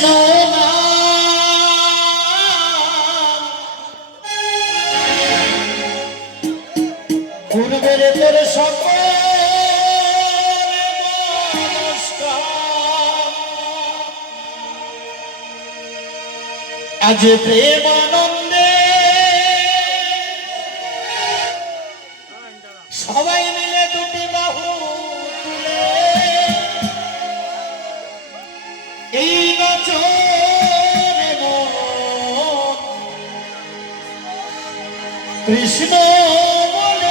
কৃষ্ণ পূর্বের তোর সকল আজ প্রেমানন্দে সবাই মিলে দুটি বাহু তুলে এই নচনে কৃষ্ণ বলে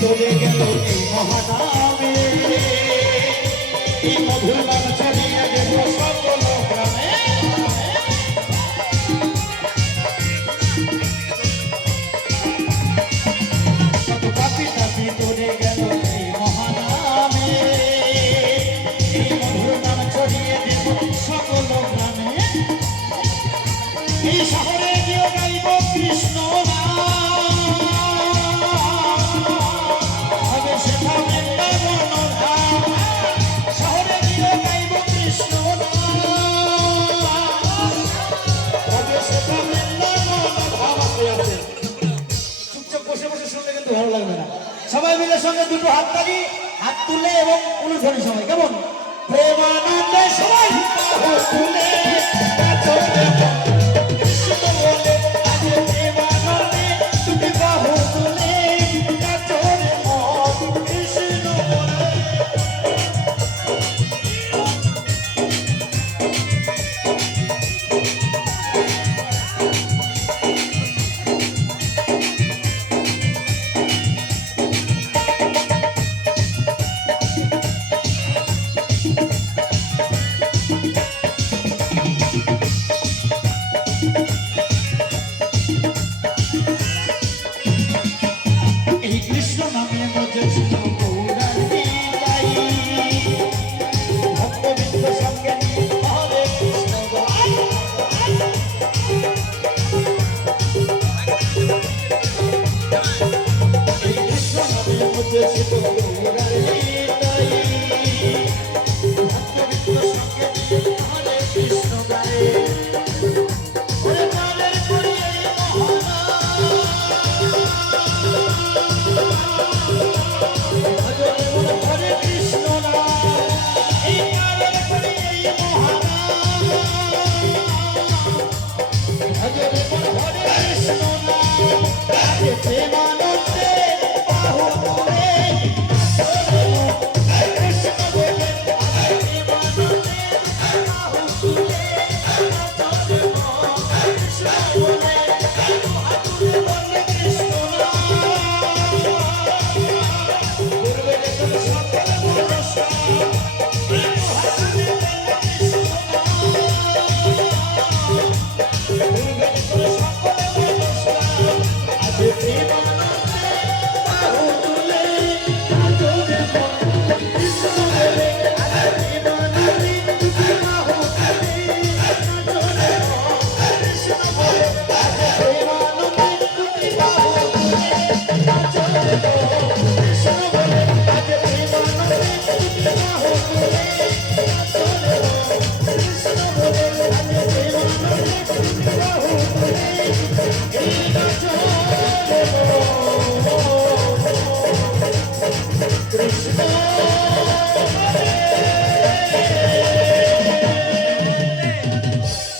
চলে গেল এই মহানামে এই মধুর নাম ছড়িয়ে গেল সকল গ্রামে পাপি তাপি চলে গেল এই মহানামে এই মধুর নাম ছড়িয়ে গেল সকল গ্রামে এই শহরে গিয়ে গাইব কৃষ্ণ ভালো লাগবে না সবাই মিলে সঙ্গে দুটো হাত তালি হাত তুলে এবং অনুধ্বনি সবাই কেমন প্রেমানন্দে সবাই হাত তুলে Hare